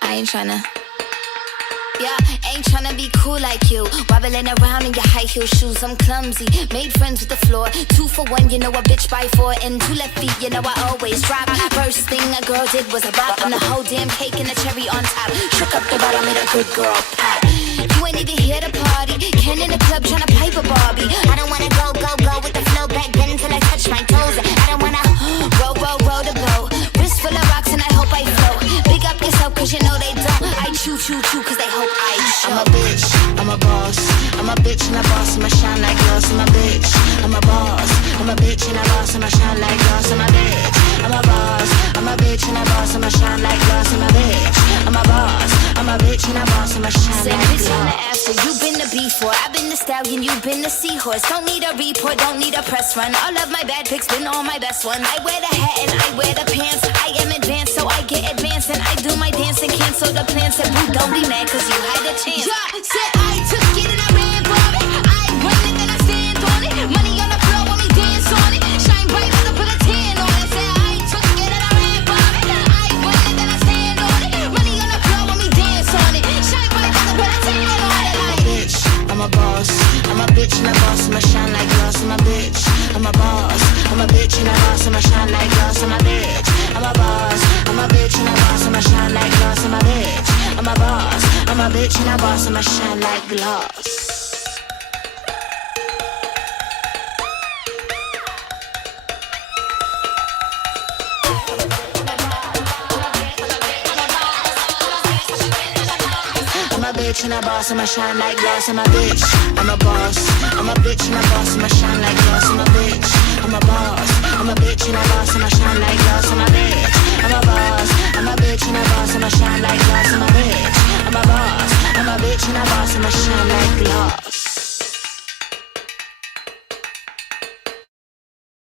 I ain't tryna. Yeah, ain't tryna be cool like you. Wobbling around in your high heel shoes, I'm clumsy. Made friends with the floor. 2 for 1, you know a bitch by 4. And 2 left feet, you know I always drop. First thing a girl did was a bop. And the whole damn cake and the cherry on top. Shook up the bottom, made a good girl pop. You ain't even here to party. Ken in the club tryna pipe a Barbie. I don't wanna go with the flow back then until I touch my toes. I don't wanna roll the boat. Wrist full of rocks and I hope I float. Big up yourself cause you know they don't. I chew cause they hope I show. I'm a bitch, I'm a boss. I'm a bitch and a boss, I'ma shine like glass. I'm a bitch, I'm a boss. I'm a bitch and a boss, I'ma shine like glass. I'm a bitch, I'm a boss. I'm a bitch and a boss, I'ma shine like glass. I'm a bitch, I'm a boss. I'm a bitch and a boss, I'ma shine like glass. Bitch on the after, you been the before. I've been the stallion, you been the seahorse. Don't need a report, don't need a press run. All of my bad pics been all my best ones. I wear the hat and I wear the pants. I am advanced, so I get advanced. And I do my dance and cancel the plans. Said boo, don't be mad cause you had a chance. Yeah, said I took it and I ran for it. I run it and I stand on it. Money on the floor when we dance on it. Shine bright as I put a tan on it. Said I took it and I ran for it. I run it and I stand on it. Money on the floor when we dance on it. Shine bright as I put a tan on it. I'm a bitch, I'm a boss. I'm a bitch and a boss, I'ma shine like glass. I'm a bitch, I'm a boss. I'm a bitch and a boss, I'ma shine like glass. I'm a bitch, I'm a boss. I'm a bitch and a boss, I'ma shine like glass. I'm a bitch, I'm a boss. I'm a bitch and a boss, I'ma shine like glass. I'm a bitch and a boss, I'ma shine like glass. I'm a bitch, I'm a boss. I'm a bitch and a boss, I'ma shine like glass. I'm a bitch, I'm a boss. I'm a bitch and a boss, I'ma shine like glass. I'm a bitch, I'm a boss. I'm a bitch and a boss, I'ma shine like glass. I'm a bitch, I'm a boss. I'm a bitch and a boss, I'ma shine like glass.